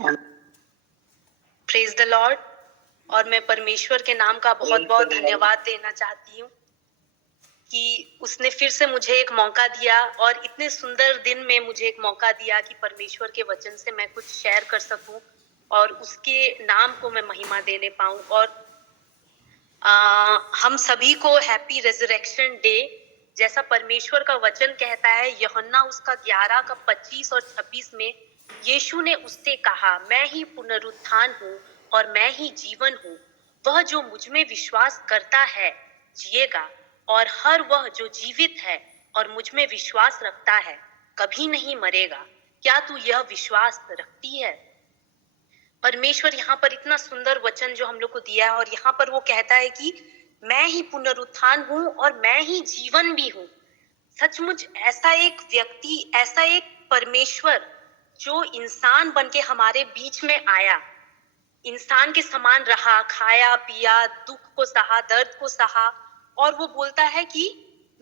Praise the Lord. और मैं परमेश्वर के नाम का बहुत बहुत धन्यवाद देना चाहती हूँ कि उसने फिर से मुझे एक मौका दिया और इतने सुंदर दिन में मुझे एक मौका दिया कि परमेश्वर के वचन से मैं कुछ शेयर कर सकूं और उसके नाम को मैं महिमा देने पाऊं। और हम सभी को हैप्पी रेजरेक्शन डे। जैसा परमेश्वर का वचन कहता है यूहन्ना उसका 11 का 25 और 26 में, यीशु ने उससे कहा, मैं ही पुनरुत्थान हूँ और मैं ही जीवन हूँ। वह जो मुझ में विश्वास करता है जिएगा, और हर वह जो जीवित है और मुझ में विश्वास रखता है कभी नहीं मरेगा। क्या तू यह विश्वास रखती है? परमेश्वर यहाँ पर इतना सुंदर वचन जो हम लोग को दिया है, और यहाँ पर वो कहता है कि मैं ही पुनरुत्थान हूँ और मैं ही जीवन भी हूँ। सचमुच ऐसा एक व्यक्ति, ऐसा एक परमेश्वर जो इंसान बन के हमारे बीच में आया, इंसान के समान रहा, खाया पिया, दुख को सहा, दर्द को सहा, और वो बोलता है कि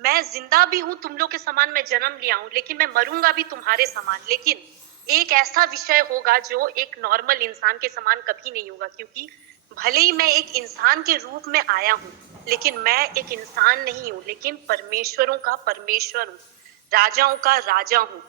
मैं जिंदा भी हूँ तुम लोग के समान, मैं जन्म लिया हूँ, लेकिन मैं मरूंगा भी तुम्हारे समान। लेकिन एक ऐसा विषय होगा जो एक नॉर्मल इंसान के समान कभी नहीं होगा, क्योंकि भले ही मैं एक इंसान के रूप में आया हूँ, लेकिन मैं एक इंसान नहीं हूँ, लेकिन परमेश्वरों का परमेश्वर हूँ, राजाओं का राजा हूँ।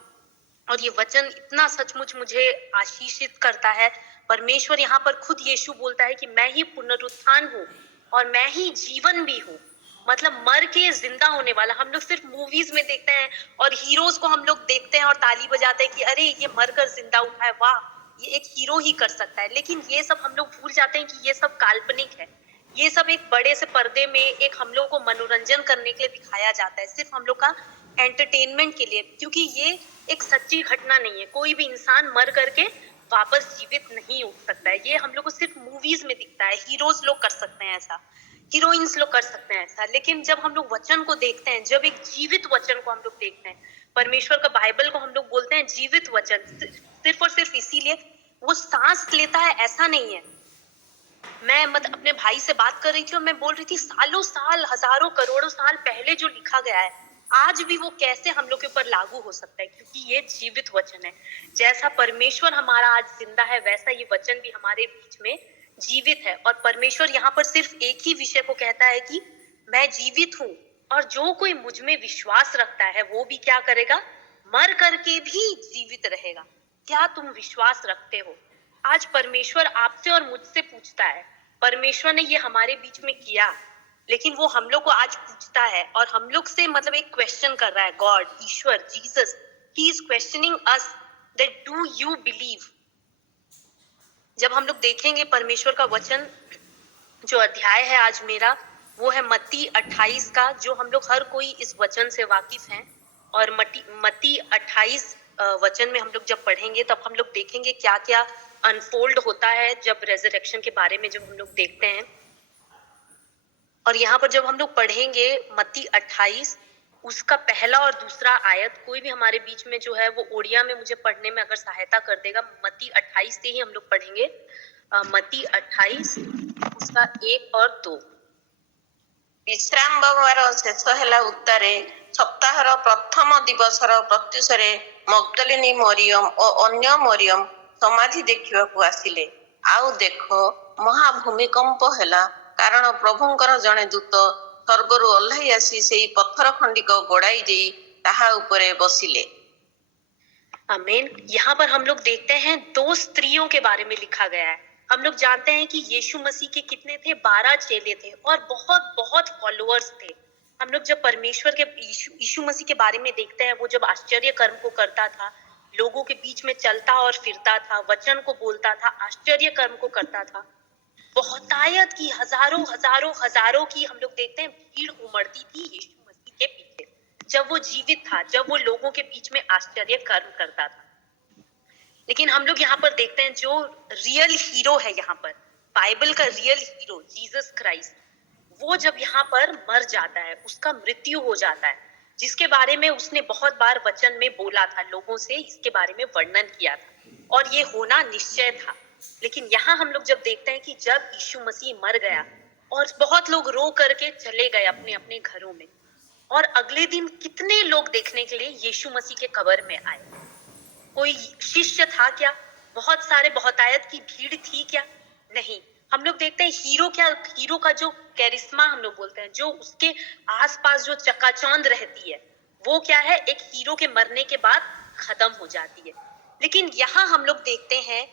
और ये वचन इतना सचमुच मुझे आशीषित करता है। परमेश्वर यहाँ पर खुद यीशु बोलता है कि मैं ही पुनरुत्थान हूँ और मैं ही जीवन भी हूँ। मतलब मर के जिंदा होने वाला। हम लोग सिर्फ मूवीज में देखते हैं और हीरोज को हम लोग देखते हैं और ताली बजाते हैं कि अरे ये मरकर जिंदा उठा है, वाह ये एक हीरो ही कर सकता है। लेकिन ये सब हम लोग भूल जाते हैं कि ये सब काल्पनिक है। ये सब एक बड़े से पर्दे में एक हम लोग को मनोरंजन करने के लिए दिखाया जाता है, सिर्फ हम लोग का एंटरटेनमेंट के लिए, क्योंकि ये एक सच्ची घटना नहीं है। कोई भी इंसान मर करके वापस जीवित नहीं उठ सकता है। ये हम लोग को सिर्फ मूवीज में दिखता है, हीरोज लोग कर सकते हैं ऐसा, हीरोइंस लोग कर सकते हैं ऐसा। लेकिन जब हम लोग वचन को देखते हैं, जब एक जीवित वचन को हम लोग देखते हैं, परमेश्वर का बाइबल को हम लोग बोलते हैं जीवित वचन, सिर्फ और सिर्फ इसीलिए वो सांस लेता है ऐसा नहीं है। मैं मतलब अपने भाई से बात कर रही थी और मैं बोल रही थी सालों साल, हजारों करोड़ों साल पहले जो लिखा गया है, आज भी वो कैसे हम लोग के ऊपर लागू हो सकता है, क्योंकि ये जीवित वचन है। जैसा परमेश्वर हमारा आज जिंदा है, वैसा ये वचन भी हमारे बीच में जीवित है। और परमेश्वर यहाँ पर सिर्फ एक ही विषय को कहता है कि मैं जीवित हूँ, और जो कोई मुझ में विश्वास रखता है वो भी क्या करेगा? मर करके भी जीवित रहेगा। क्या तुम विश्वास रखते हो? आज परमेश्वर आपसे और मुझसे पूछता है। परमेश्वर ने ये हमारे बीच में किया, लेकिन वो हम लोग को आज पूछता है और हम लोग से मतलब एक क्वेश्चन कर रहा है। God, Ishwar, Jesus, he is questioning us that do you believe. जब हम लोग देखेंगे परमेश्वर का वचन, जो अध्याय है आज मेरा, वो है मत्ती 28 का, जो हम लोग हर कोई इस वचन से वाकिफ हैं। और मत्ती 28 वचन में हम लोग जब पढ़ेंगे तब हम लोग देखेंगे क्या क्या अनफोल्ड होता है जब रेजरेक्शन के बारे में जब हम लोग देखते हैं। और यहाँ पर जब हम लोग पढ़ेंगे मत्ती 28, उसका पहला और दूसरा आयत, कोई भी हमारे बीच में जो है वो ओडिया में मुझे पढ़ने में अगर सहायता कर देगा। मत्ती 28 से ही हम लोग पढ़ेंगे। मत्ती 28 उसका 1 और 2। विश्राम शेष हेला उत्तारे सप्ताहर प्रथम दिवसर प्रत्युषरे मग्दलिनी मरियम और अन्य मरियम समाधि देखिबाकू आसिले। आउ देख महाभूमिकंप हेला, कारण प्रभुंकर जड़े दूत स्वर्गरु ओह्लाई आसी सेई पत्थर खंडिक गोड़ाई देई ताहा उपरे बसिले। आमीन। यहाँ पर हम लोग देखते हैं 2 स्त्रियों के बारे में लिखा गया है। हम लोग जानते हैं कि यीशु मसीह के कितने थे? 12 चेले थे और बहुत बहुत फॉलोअर्स थे। हम लोग जब परमेश्वर के यीशु मसीह के बारे में देखते हैं, वो जब आश्चर्य कर्म को करता था, लोगों के बीच में चलता और फिरता था, वचन को बोलता था, आश्चर्य कर्म को करता था, बहुतायत की, हजारों हजारों हजारों की हम लोग देखते हैं भीड़ उमड़ती थी यीशु मसीह के पीछे, जब वो जीवित था, जब वो लोगों के बीच में आश्चर्य कर्म करता था। लेकिन हम लोग यहाँ पर देखते हैं जो रियल हीरो है, यहाँ पर बाइबल का रियल हीरो जीसस क्राइस्ट, वो जब यहाँ पर मर जाता है, उसका मृत्यु हो जाता है, जिसके बारे में उसने बहुत बार वचन में बोला था, लोगों से इसके बारे में वर्णन किया था, और ये होना निश्चय था। लेकिन यहाँ हम लोग जब देखते हैं कि जब यीशु मसीह मर गया और बहुत लोग रो करके चले गए अपने अपने घरों में, और अगले दिन कितने लोग देखने के लिए यीशु मसीह के कब्र में आए। कोई शिष्य था क्या? बहुत सारे बहुतायत की भीड़ थी क्या? नहीं। हम लोग देखते हैं हीरो का जो कैरिश्मा हम लोग बोलते हैं, जो उसके आसपास जो चकाचौंध रहती है, वो क्या है, एक हीरो के मरने के बाद खत्म हो जाती है। लेकिन यहाँ हम लोग देखते हैं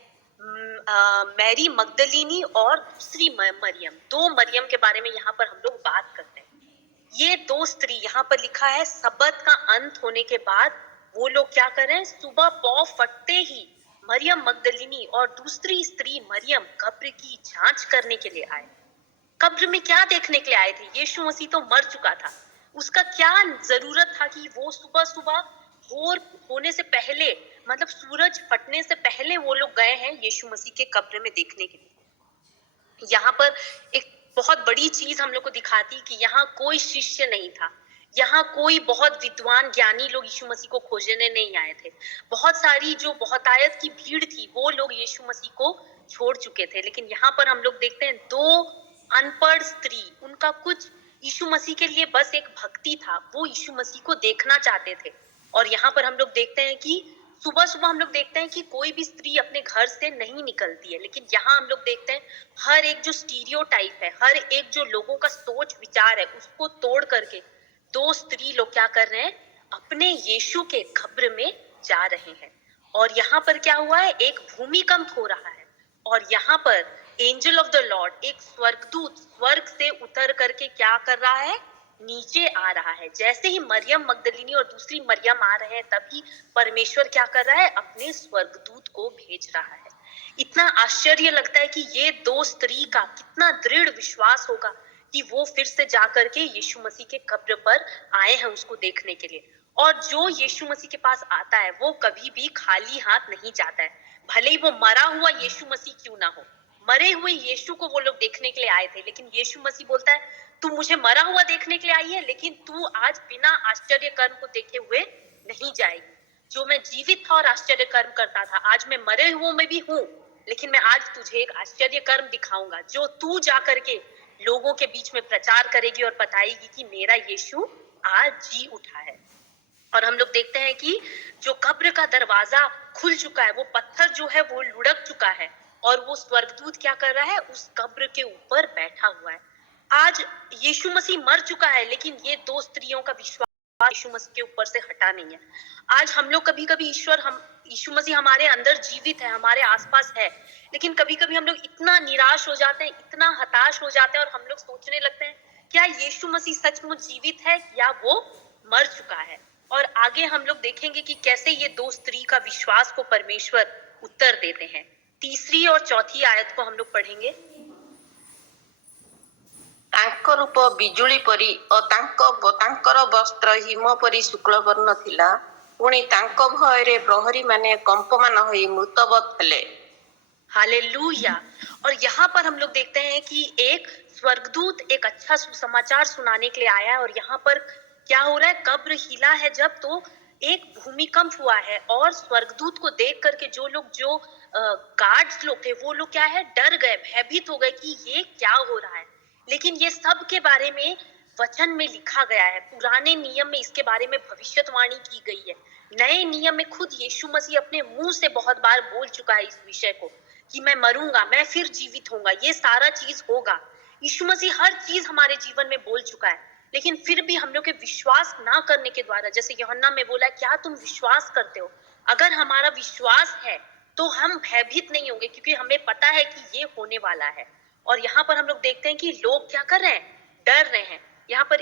मैरी मगदलीनी और दूसरी मरियम, दो मरियम के बारे में यहाँ पर हम लोग बात करते हैं। ये दो स्त्री, यहाँ पर लिखा है सबत का अंत होने के बाद वो लोग क्या कर रहे हैं, सुबह पौ फटते ही मरियम मगदलिनी और दूसरी स्त्री मरियम कब्र की जांच करने के लिए आए। कब्र में क्या देखने के लिए आए थे? यीशु मसीह तो मर चुका था, उसका क्या जरूरत था कि वो सुबह सुबह भोर होने से पहले, मतलब सूरज फटने से पहले वो लोग गए हैं यीशु मसीह के कब्र में देखने के लिए। यहाँ पर एक बहुत बड़ी चीज हम लोग को दिखाती कि यहाँ कोई शिष्य नहीं था, यहाँ कोई बहुत विद्वान ज्ञानी लोग यीशु मसीह को खोजने नहीं आए थे। बहुत सारी जो बहुतायत की भीड़ थी वो लोग यीशु मसीह को छोड़ चुके थे। लेकिन यहाँ पर हम लोग देखते हैं दो अनपढ़ स्त्री, उनका कुछ यीशु मसीह के लिए बस एक भक्ति था, वो यीशु मसीह को देखना चाहते थे। और यहाँ पर हम लोग देखते हैं कि सुबह सुबह हम लोग देखते हैं कि कोई भी स्त्री अपने घर से नहीं निकलती है, लेकिन यहाँ हम लोग देखते हैं हर एक जो स्टीरियोटाइप है, हर एक जो लोगों का सोच विचार है, उसको तोड़ करके दो स्त्री लोग क्या कर रहे हैं, अपने यीशु के कब्र में जा रहे हैं। और यहाँ पर क्या हुआ है, एक भूमिकंप हो रहा है और यहाँ पर एंजल ऑफ द लॉर्ड, एक स्वर्गदूत स्वर्ग से उतर करके क्या कर रहा है, नीचे आ रहा है। जैसे ही मरियम मगदलिनी और दूसरी मरियम आ रहे हैं, तभी परमेश्वर क्या कर रहा है, अपने स्वर्गदूत को भेज रहा है। इतना आश्चर्य लगता है कि ये दो स्त्री का कितना दृढ़ विश्वास होगा कि वो फिर से जाकर के यीशु मसीह के कब्र पर आए हैं उसको देखने के लिए। और जो यीशु मसीह के पास आता है वो कभी भी खाली हाथ नहीं जाता है, भले ही वो मरा हुआ यीशु मसीह क्यों ना हो। मरे हुए यीशु को वो लोग देखने के लिए आए थे, लेकिन यीशु मसीह बोलता है तू मुझे मरा हुआ देखने के लिए आई है, लेकिन तू आज बिना आश्चर्य कर्म को देखे हुए नहीं जाएगी। जो मैं जीवित था और आश्चर्य कर्म करता था, आज मैं मरे हुए में भी हूँ, लेकिन मैं आज तुझे एक आश्चर्य कर्म दिखाऊंगा जो तू जा करके लोगों के बीच में प्रचार करेगी और बताएगी कि मेरा यीशु आज जी उठा है। और हम लोग देखते हैं कि जो कब्र का दरवाजा खुल चुका है, वो पत्थर जो है वो लुढ़क चुका है और वो स्वर्गदूत क्या कर रहा है, उस कब्र के ऊपर बैठा हुआ है। आज यीशु मसीह मर चुका है, लेकिन ये दो स्त्रियों का विश्वास यीशु मसीह के ऊपर से हटा नहीं है। आज हम लोग कभी कभी यीशु मसीह हमारे अंदर जीवित है, हमारे आसपास है, लेकिन कभी कभी हम लोग इतना निराश हो जाते हैं, इतना हताश हो जाते हैं और हम लोग सोचने लगते हैं क्या यीशु मसीह सचमुच जीवित है या वो मर चुका है। और आगे हम लोग देखेंगे कि कैसे ये दो स्त्री का विश्वास को परमेश्वर उत्तर देते हैं। तीसरी और चौथी आयत को हम लोग पढ़ेंगे। ତାଙ୍କ ରୂପ ବିଜୁଳି ପରି ଓ ତାଙ୍କର ବସ୍ତ୍ର ହିମ ପରି ଶୁକ୍ଳବର୍ଣ୍ଣ ଥିଲା। ପୁଣି ତାଙ୍କ ଭୟରେ ପ୍ରହରୀମାନେ କମ୍ପମାନ ହୋଇ ମୃତବତ୍ ହେଲେ। हालेलुया। और यहाँ पर हम लोग देखते हैं कि एक स्वर्गदूत एक अच्छा सुसमाचार सुनाने के लिए आया है और यहाँ पर क्या हो रहा है, कब्र हिला है जब, तो एक भूमिकंप हुआ है और स्वर्गदूत को देख करके जो गार्ड्स लोग थे वो लोग क्या है, डर गए, भयभीत हो गए कि ये क्या हो रहा है। लेकिन ये सब के बारे में वचन में लिखा गया है, पुराने नियम में इसके बारे में भविष्यवाणी की गई है, नए नियम में खुद यीशु मसीह अपने मुंह से बहुत बार बोल चुका है इस विषय को कि मैं मरूंगा, मैं फिर जीवित होऊंगा, ये सारा चीज होगा। यीशु मसीह हर चीज हमारे जीवन में बोल चुका है, लेकिन फिर भी हम लोग के विश्वास ना करने के द्वारा, जैसे यूहन्ना में बोला, क्या तुम विश्वास करते हो? अगर हमारा विश्वास है तो हम भयभीत नहीं होंगे, क्योंकि हमें पता है कि ये होने वाला है। और यहाँ पर हम लोग देखते हैं कि लोग क्या कर रहे हैं, डर रहे हैं। यहाँ पर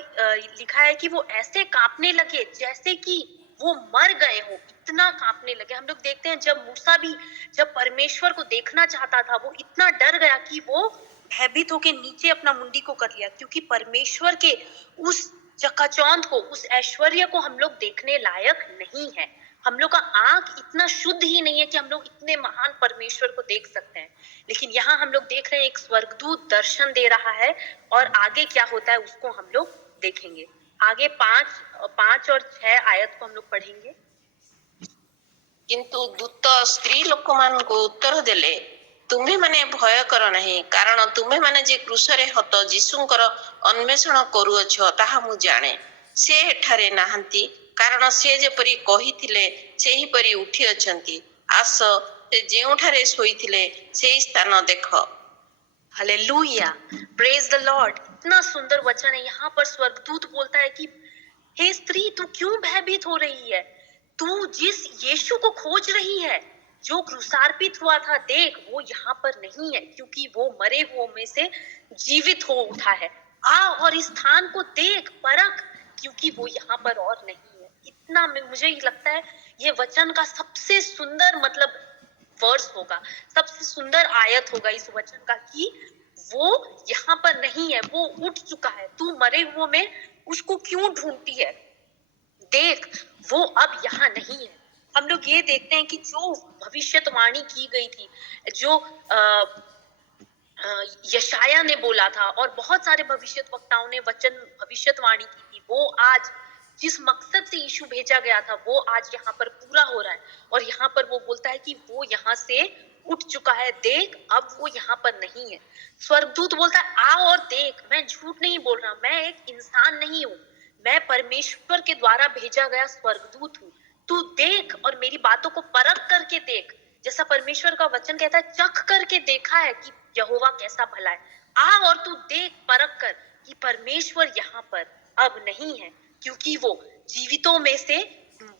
लिखा है कि वो ऐसे कांपने लगे जैसे कि वो मर गए हो, इतना कांपने लगे। हम लोग देखते हैं जब मूसा भी जब परमेश्वर को देखना चाहता था, वो इतना डर गया कि वो भयभीत होके नीचे अपना मुंडी को कर लिया, क्योंकि परमेश्वर के उस चकाचौंध को, उस ऐश्वर्य को हम लोग देखने लायक नहीं है। हम लोग का आंख इतना शुद्ध ही नहीं है कि हम लोग इतने महान परमेश्वर को देख सकते हैं। लेकिन यहाँ हम लोग देख रहे हैं एक स्वर्गदूत दर्शन दे रहा है और आगे क्या होता है उसको हम लोग देखेंगे। आगे 5 और 6 आयत को हम लोग पढ़ेंगे। କିନ୍ତୁ ଦୂତ ସ୍ତ୍ରୀ ଲୋକମାନଙ୍କୁ ଉତ୍ତର ଦେଲେ, ତୁମ୍ଭେମାନେ ଭୟ କର ନାହିଁ, କାରଣ ତୁମ୍ଭେମାନେ ଯେ କ୍ରୁଶରେ ହତ ଯୀଶୁଙ୍କର ଅନ୍ୱେଷଣ କରୁଅଛ ତାହା ମୁଁ ଜାଣେ। ସେ ଏଠାରେ ନାହାନ୍ତି, କାରଣ ସେ ଯେପରି କହିଥିଲେ ସେହିପରି ଉଠି ଅଛନ୍ତି। ଆସ, ସେ ଯେଉଁଠାରେ ଶୋଇଥିଲେ ସେଇ ସ୍ଥାନ ଦେଖ। Hallelujah, praise the Lord. इतना सुंदर वचन है। यहाँ पर स्वर्गदूत बोलता है कि हे स्त्री, तू क्यों भयभीत हो रही है? तू जिस यीशु को खोज रही है, जो क्रूसार्पित हुआ था, देख वो यहाँ पर नहीं है, क्योंकि वो मरे हुओं में से जीवित हो उठा है। आ और इस स्थान को देख, परख, क्योंकि वो यहाँ पर और नहीं है। इतना मुझे लगता है ये वचन का सबसे सुंदर मतलब वर्स होगा, सबसे सुंदर आयत होगा इस वचन का, कि वो यहाँ पर नहीं है, वो उठ चुका है। तू मरे हुए में उसको क्यों ढूंढती है? देख, वो अब यहाँ नहीं है। हम लोग ये देखते हैं कि जो भविष्यवाणी की गई थी, जो यशाया ने बोला था और बहुत सारे भविष्यवक्ताओं ने भविष्यवाणी की थी, वो आज जिस मकसद से यीशु भेजा गया था वो आज यहाँ पर पूरा हो रहा है। और यहाँ पर वो बोलता है कि वो यहाँ से उठ चुका है, देख अब वो यहाँ पर नहीं है। स्वर्गदूत बोलता है आ और देख। मैं झूठ नहीं बोल रहा, मैं एक इंसान नहीं हूँ, मैं परमेश्वर के द्वारा भेजा गया स्वर्गदूत हूँ। तू देख और मेरी बातों को परख करके देख, जैसा परमेश्वर का वचन कहता है, चख करके देखा है कि यहोवा कैसा भला है। आ और तू देख, परख कर कि परमेश्वर यहाँ पर अब नहीं है, क्योंकि वो जीवितों में से,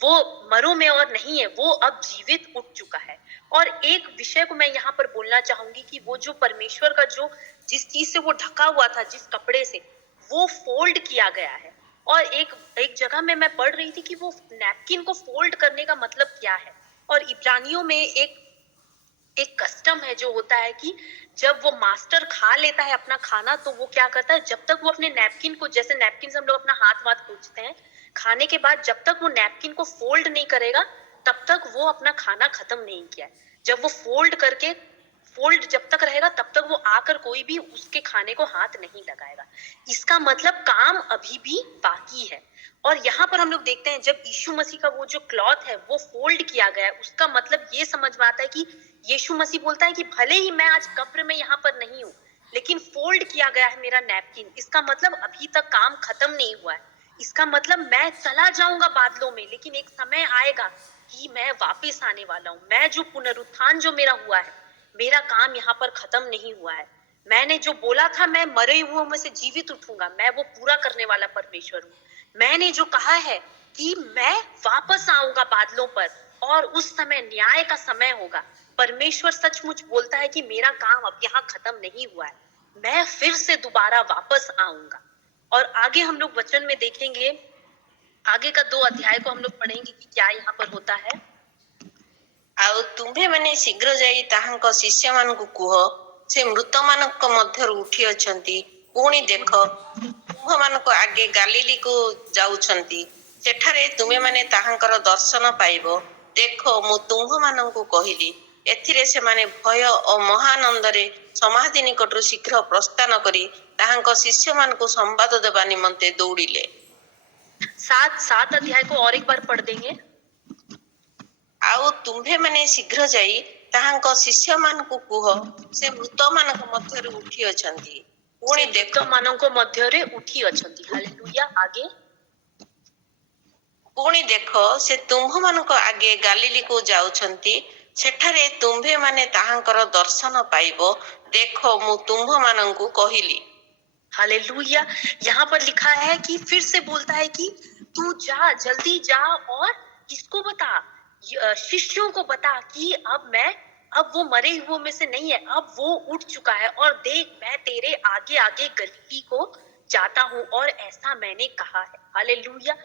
वो मरों में और नहीं है, वो अब जीवित उठ चुका है। और एक विषय को मैं यहाँ पर बोलना चाहूंगी कि वो जो परमेश्वर का जो जिस चीज से वो ढका हुआ था, जिस कपड़े से, वो फोल्ड किया गया है। और एक जगह में मैं पढ़ रही थी कि वो नैपकिन को फोल्ड करने का मतलब क्या है। और इब्रानियों में एक कस्टम है जो होता है कि जब वो मास्टर खा लेता है अपना खाना, तो वो क्या करता है, जब तक वो अपने नैपकिन को, जैसे नैपकिन से हम लोग अपना हाथ वाथ पोंछते हैं खाने के बाद, जब तक वो नैपकिन को फोल्ड नहीं करेगा तब तक वो अपना खाना खत्म नहीं किया है। जब वो फोल्ड जब तक रहेगा तब तक वो आकर कोई भी उसके खाने को हाथ नहीं लगाएगा। इसका मतलब काम अभी भी बाकी है। और यहाँ पर हम लोग देखते हैं जब यीशु मसीह का वो जो क्लॉथ है वो फोल्ड किया गया है, उसका मतलब ये समझ में आता है कि यीशु मसीह बोलता है कि भले ही मैं आज कब्र में यहाँ पर नहीं हूँ, लेकिन फोल्ड किया गया है मेरा नैपकिन। इसका मतलब अभी तक काम खत्म नहीं हुआ है। इसका मतलब मैं चला जाऊंगा बादलों में, लेकिन एक समय आएगा कि मैं वापस आने वाला हूँ। मैं जो पुनरुत्थान जो मेरा हुआ है, मेरा काम यहाँ पर खत्म नहीं हुआ है। मैंने जो बोला था मैं मरे हुओं में से जीवित उठूंगा, मैं वो पूरा करने वाला परमेश्वर हूँ। मैंने जो कहा है कि मैं वापस आऊंगा बादलों पर और उस समय न्याय का समय होगा, परमेश्वर सचमुच बोलता है कि मेरा काम अब यहाँ खत्म नहीं हुआ है, मैं फिर से दोबारा वापस आऊंगा। और आगे हम लोग वचन में देखेंगे, आगे का 2 अध्याय को हम लोग पढ़ेंगे कि क्या यहाँ पर होता है। ଆଉ ତୁମ୍ଭେମାନେ ଶୀଘ୍ର ଯାଇ ତାହାଙ୍କ ଶିଷ୍ୟମାନଙ୍କୁ କୁହ, ସେ ମୃତମାନଙ୍କ ମଧ୍ୟରୁ ଉଠି ଅଛନ୍ତି। ପୁଣି ଦେଖ, ତୁମ୍ଭମାନଙ୍କ ଆଗେ ଗାଲିଲିକୁ ଯାଉଛନ୍ତି, ସେଠାରେ ତୁମେମାନେ ତାହାଙ୍କର ଦର୍ଶନ ପାଇବ। ଦେଖ, ମୁଁ ତୁମ୍ଭମାନଙ୍କୁ କହିଲି। ଏଥିରେ ସେମାନେ ଭୟ ଓ ମହାନନ୍ଦରେ ସମାଧି ନିକଟରୁ ଶୀଘ୍ର ପ୍ରସ୍ଥାନ କରି ତାହାଙ୍କ ଶିଷ୍ୟମାନଙ୍କୁ ସମ୍ବାଦ ଦେବା ନିମନ୍ତେ ଦୌଡ଼ିଲେ। 7 अध्याय को और एक बार पढ़ देंगे। ଆଉ ତୁମ୍ଭେମାନେ ଶୀଘ୍ର ଯାଇ ତାହାଙ୍କ ଶିଷ୍ୟମାନଙ୍କୁ କୁହ, ସେ ମୃତମାନଙ୍କ ମଧ୍ୟରୁ ଉଠି ଅଛନ୍ତି। ପୁଣି ଦେଖ, ମାନଙ୍କ ମଧ୍ୟରେ ଉଠି ଅଛନ୍ତି। ହାଲେଲୁୟା। ଆगे ପୁଣି ଦେଖ, ସେ ତୁମ୍ଭମାନଙ୍କ ଆଗେ ଗାଲିଲିକୁ ଯାଉଛନ୍ତି, ସେଠାରେ ତୁମ୍ଭେମାନେ ତାହାଙ୍କର ଦର୍ଶନ ପାଇବ। ଦେଖ, ମୁଁ ତୁମ୍ଭମାନଙ୍କୁ କହିଲି। हालेलुया। यहाँ पर लिखा है कि फिर से बोलता है कि तू जा, जल्दी जा और किसको बता, शिष्यों को बता कि अब वो मरे हुए में से नहीं है, अब वो उठ चुका है। और देख, मैं तेरे आगे आगे गलीली को जाता हूँ, और ऐसा मैंने कहा है। हालेलुया।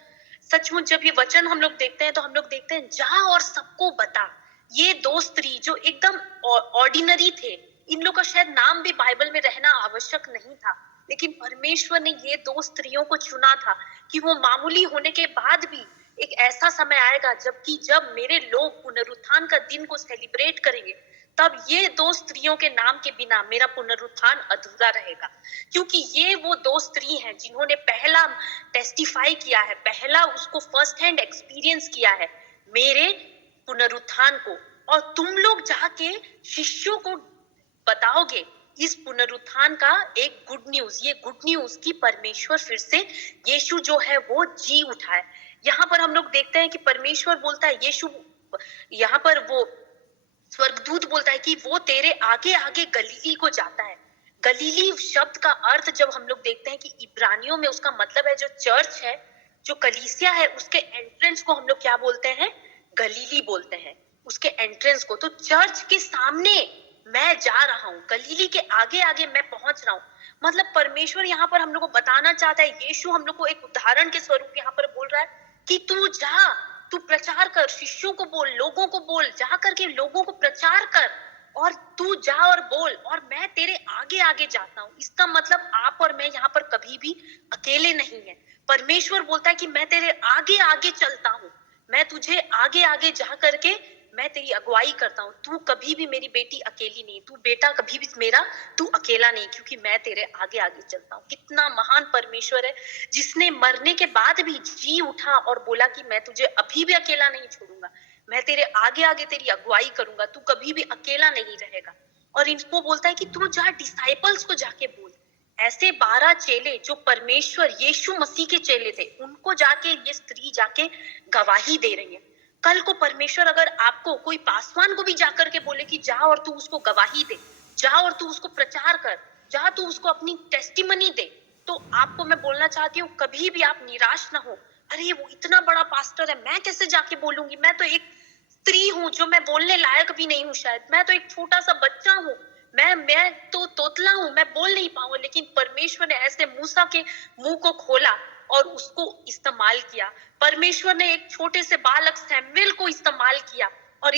सचमुच जब ये वचन हम लोग देखते हैं तो हम लोग देखते हैं जा और सबको बता। ये 2 स्त्री जो एकदम ऑर्डिनरी थे, इन लोग का शायद नाम भी बाइबल में रहना आवश्यक नहीं था, लेकिन परमेश्वर ने ये 2 स्त्रियों को चुना था कि वो मामूली होने के बाद भी एक ऐसा समय आएगा जब मेरे लोग पुनरुत्थान का दिन को सेलिब्रेट करेंगे, तब ये 2 स्त्रियों के नाम के बिना मेरा पुनरुत्थान अधूरा रहेगा। क्योंकि ये वो 2 स्त्री हैं जिन्होंने पहला टेस्टिफाई किया है, पहला उसको फर्स्ट हैंड एक्सपीरियंस किया है मेरे पुनरुत्थान को। और तुम लोग जाके शिष्यों को बताओगे इस पुनरुत्थान का एक गुड न्यूज, ये गुड न्यूज कि परमेश्वर फिर से, यीशु जो है वो जी उठा है। यहाँ पर हम लोग देखते हैं कि परमेश्वर बोलता है, यीशु यहाँ पर वो स्वर्गदूत बोलता है कि वो तेरे आगे आगे गलीली को जाता है। गलीली शब्द का अर्थ जब हम लोग देखते हैं कि इब्रानियों में उसका मतलब है जो चर्च है, जो कलीसिया है, उसके एंट्रेंस को हम लोग क्या बोलते हैं? गलीली बोलते हैं, उसके एंट्रेंस को। तो चर्च के सामने मैं जा रहा हूँ, गलीली के आगे आगे मैं पहुंच रहा हूँ। मतलब परमेश्वर यहाँ पर हम लोग को बताना चाहता है, यीशु हम लोग को एक उदाहरण के स्वरूप यहाँ पर बोल रहा है कि तू जा, तू प्रचार कर, शिष्यों को बोल, लोगों को बोल, जा करके लोगों को प्रचार कर, और तू जा और बोल, और मैं तेरे आगे आगे जाता हूँ। इसका मतलब आप और मैं यहाँ पर कभी भी अकेले नहीं है। परमेश्वर बोलता है कि मैं तेरे आगे आगे चलता हूँ, मैं तुझे आगे आगे जा करके मैं तेरी अगुवाई करता हूँ। तू कभी भी मेरी बेटी अकेली नहीं, तू बेटा कभी भी मेरा तू अकेला नहीं, क्योंकि मैं तेरे आगे आगे चलता हूँ। कितना महान परमेश्वर है, जिसने मरने के बाद भी जी उठा और बोला कि मैं तुझे अभी भी अकेला नहीं छोड़ूंगा, मैं तेरे आगे आगे तेरी अगुवाई करूंगा, तू कभी भी अकेला नहीं रहेगा। और इनको बोलता है कि तू जा डिसाइपल्स को जाके बोल। ऐसे 12 चेले जो परमेश्वर यीशु मसीह के चेले थे, उनको जाके ये स्त्री जाके गवाही दे रही है। कल को परमेश्वर अगर आपको कोई पासवान को भी जाकर के बोले कि जा और तू उसको गवाही दे, जा और तू उसको प्रचार कर, जा तू उसको अपनी टेस्टिमनी दे, तो आपको मैं बोलना चाहती हूँ, कभी भी आप निराश ना हो। अरे वो इतना बड़ा पास्टर है, मैं कैसे जाके बोलूंगी, मैं तो एक स्त्री हूँ जो मैं बोलने लायक भी नहीं हूँ, शायद मैं तो एक छोटा सा बच्चा हूँ, मैं तो तोतला हूँ, मैं बोल नहीं पाऊंगा। लेकिन परमेश्वर ने ऐसे मूसा के मुंह को खोला और उसको इस्तेमाल किया। परमेश्वर ने एक छोटे से बालक सैमुएल को इस्तेमाल किया। और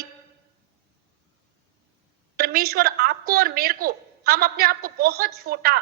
परमेश्वर आपको और मेरे को, हम अपने आप को बहुत छोटा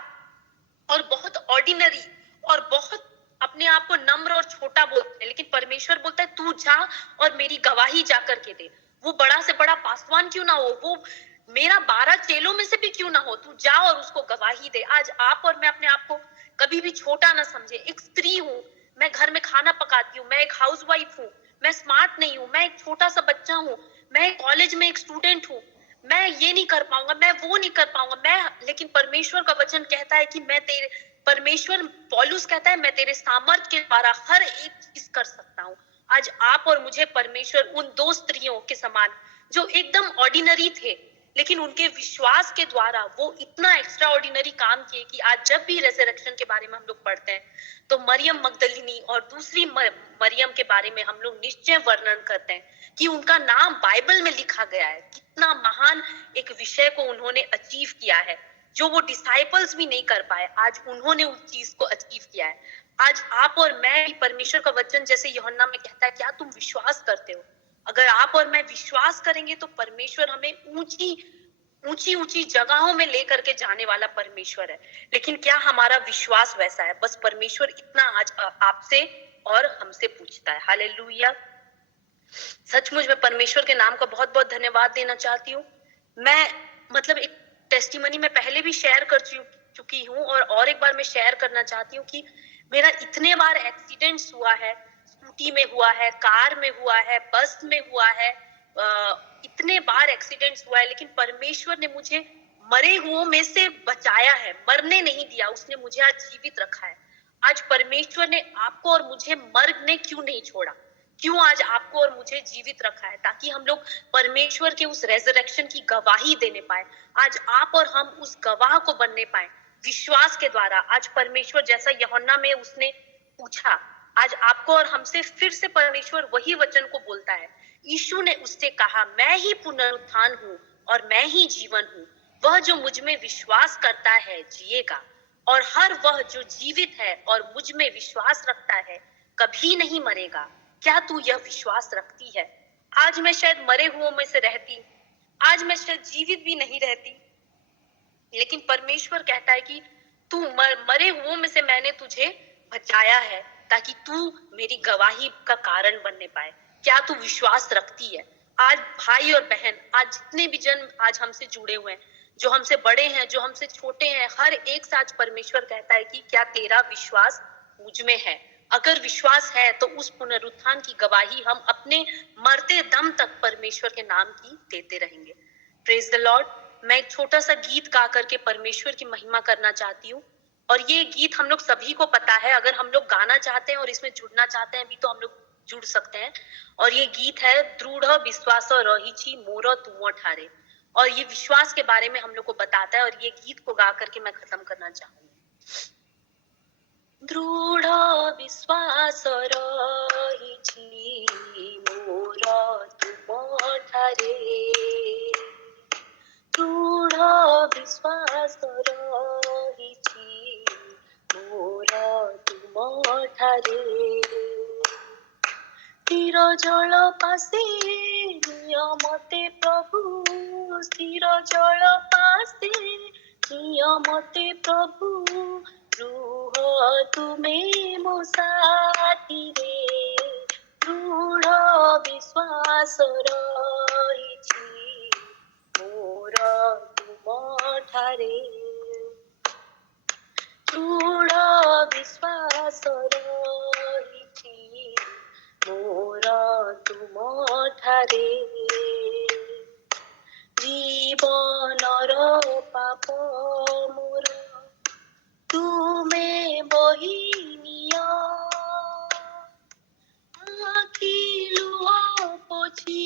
और बहुत ऑर्डिनरी और बहुत अपने आप को नम्र और छोटा बोलते हैं, लेकिन परमेश्वर बोलता है तू जा और मेरी गवाही जा करके दे। वो बड़ा से बड़ा पासवान क्यों ना हो, वो मेरा 12 चेलों में से भी क्यों ना हो, तू जा और उसको गवाही दे। आज आप और मैं अपने आप को कभी भी छोटा ना समझे। एक स्त्री हूँ, मैं घर में खाना पकाती हूँ, मैं एक हाउसवाइफ हूँ, मैं स्मार्ट नहीं हूँ, मैं एक छोटा सा बच्चा हूँ, मैं कॉलेज में एक स्टूडेंट हूँ, मैं ये नहीं कर पाऊंगा, मैं वो नहीं कर पाऊंगा, मैं, लेकिन परमेश्वर का वचन कहता है कि मैं तेरे, परमेश्वर पौलुस कहता है मैं तेरे सामर्थ्य के द्वारा हर एक चीज कर सकता हूँ। आज आप और मुझे परमेश्वर उन 2 स्त्रियों के समान जो एकदम ऑर्डिनरी थे, लेकिन उनके विश्वास के द्वारा वो इतना एक्स्ट्रा ऑर्डिनरी काम किए कि आज जब भी रेजरेक्शन के बारे में हम लोग पढ़ते हैं तो मरियम मगदलिनी और दूसरी मरियम के बारे में हम लोग निश्चय वर्णन करते हैं कि उनका नाम बाइबल में लिखा गया है। कितना महान एक विषय को उन्होंने अचीव किया है, जो वो डिसाइपल्स भी नहीं कर पाए, आज उन्होंने उस चीज को अचीव किया है। आज आप और मैं भी, परमेश्वर का वचन जैसे यूहन्ना में कहता है, क्या तुम विश्वास करते हो? अगर आप और मैं विश्वास करेंगे तो परमेश्वर हमें ऊंची ऊंची ऊंची जगहों में लेकर के जाने वाला परमेश्वर है। लेकिन क्या हमारा विश्वास वैसा है? बस परमेश्वर इतना आज आपसे और हमसे पूछता है। हालेलुया। सचमुच में परमेश्वर के नाम का बहुत बहुत धन्यवाद देना चाहती हूँ। मैं मतलब एक टेस्टिमनी में पहले भी शेयर कर चुकी हूँ और एक बार मैं शेयर करना चाहती हूँ कि मेरा इतने बार एक्सीडेंट्स हुआ है, स्कूटी में हुआ है, कार में हुआ है, बस में हुआ है, इतने बार एक्सीडेंट्स हुआ है, लेकिन परमेश्वर ने मुझे मरे हुओं में से बचाया है, मरने नहीं दिया, उसने मुझे आज जीवित रखा है। आज परमेश्वर ने आपको और मुझे मरने क्यों नहीं छोड़ा? क्यों आज आपको और मुझे जीवित रखा है? ताकि हम लोग परमेश्वर के उस रेजरेक्शन की गवाही देने पाए। आज आप और हम उस गवाह को बनने पाए विश्वास के द्वारा। आज परमेश्वर जैसा यूहन्ना में उसने पूछा, आज आपको और हमसे फिर से परमेश्वर वही वचन को बोलता है। यीशु ने उससे कहा, मैं ही पुनरुत्थान हूँ और मैं ही जीवन हूँ, वह जो मुझ में विश्वास करता है जिएगा, और हर वह जो जीवित है और मुझ में विश्वास रखता है कभी नहीं मरेगा। क्या तू यह विश्वास रखती है? आज मैं शायद मरे हुओं में से रहती, आज मैं शायद जीवित भी नहीं रहती, लेकिन परमेश्वर कहता है कि तू मरे हुओं में से मैंने तुझे बचाया है ताकि तू मेरी गवाही का कारण बनने पाए। क्या तू विश्वास रखती है? आज भाई और बहन, आज जितने भी जन आज हमसे जुड़े हुए हैं, जो हमसे बड़े हैं, जो हमसे छोटे हैं, हर एक से आज परमेश्वर कहता है कि क्या तेरा विश्वास मुझ में है? अगर विश्वास है तो उस पुनरुत्थान की गवाही हम अपने मरते दम तक परमेश्वर के नाम की देते रहेंगे। Praise the Lord. मैं एक छोटा सा गीत गा करके परमेश्वर की महिमा करना चाहती हूँ। और ये गीत हम लोग सभी को पता है, अगर हम लोग गाना चाहते हैं और इसमें जुड़ना चाहते हैं भी तो हम लोग जुड़ सकते हैं। और ये गीत है दृढ़ विश्वास रही मोर तुम ठारे, और ये विश्वास के बारे में हम लोग को बताता है, और ये गीत को गा करके मैं खत्म करना चाहूंगी। दृढ़ विश्वास रही मोर तुम ठारे, दृढ़ विश्वास रही मोर तुम ठारे, स्थिर जल पासे नियमते प्रभु, स्थिर जल पासे नियमते प्रभु, रुह तुमे मो साथी रे, दृढ़ विश्वास रही मोर तुम ठारे, दृढ़ विश्वास रही मोर तुम ठारे, जीवनर पाप मोर तुमे बही निया, आखि लुह पोछि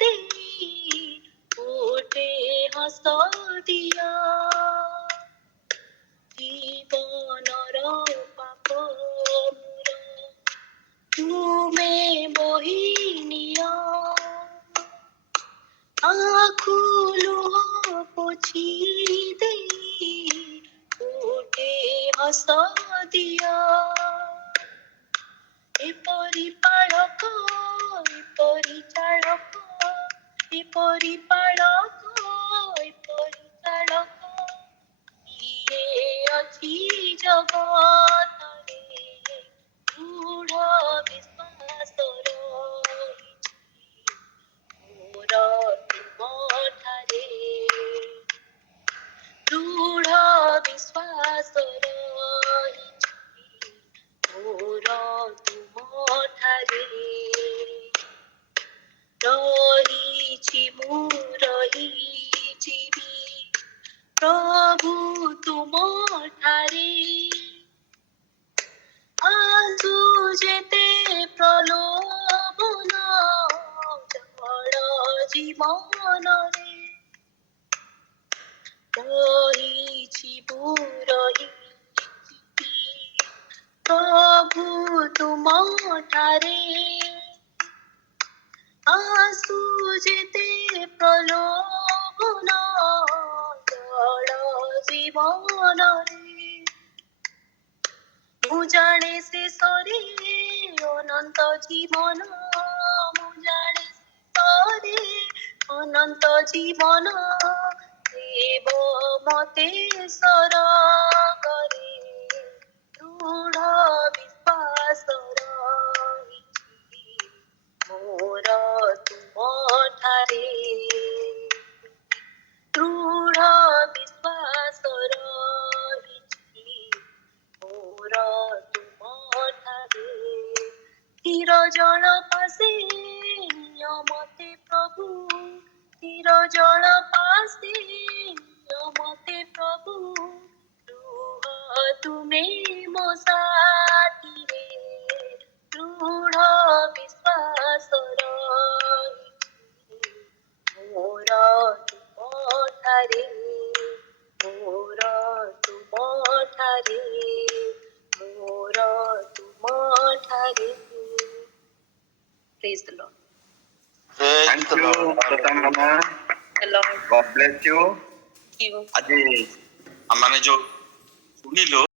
देई गोटे हस दिया, जीवनर पाप मोर तुमे बही निया, आँखु लुह पोछि देई गोटे हस दिया, एपरि पालक एपरि चालक, एपरि पालक एपरि चालक, किए अछि जगतरे, दृढ़ विश्वास रही मोर तुम ठारे, दृढ़ विश्वास रही मोर तुम ठारे, रही मु रही प्रभु तुम ठारे, आंसू जेते प्रलोभन जड़ जीवन रे, रही रही प्रभु तुम ठारे, आंसू जेते प्रलोभन जड़ जीवन रे, मु जाने से सरे अनंत जीवन, मु जाने से सरे अनंत जीवन, देव मते सर करे, दृढ़ विश्वास रही मोर तुम ठारे, दृढ़ विश्वास रही मोर तुम ठारे, स्थिर जल पासे नियमते प्रभु, स्थिर जल पासे नियमते प्रभु, रुह तुमे मो साथी रे, दृढ़ विश्वास रही मोर तुम ठारे, मोर तुम ठारे, मोर तुम ठारे। Praise the Lord. Thank you, Mama. The Lord. God bless you. Thank you. आज हमने जो सुनी लो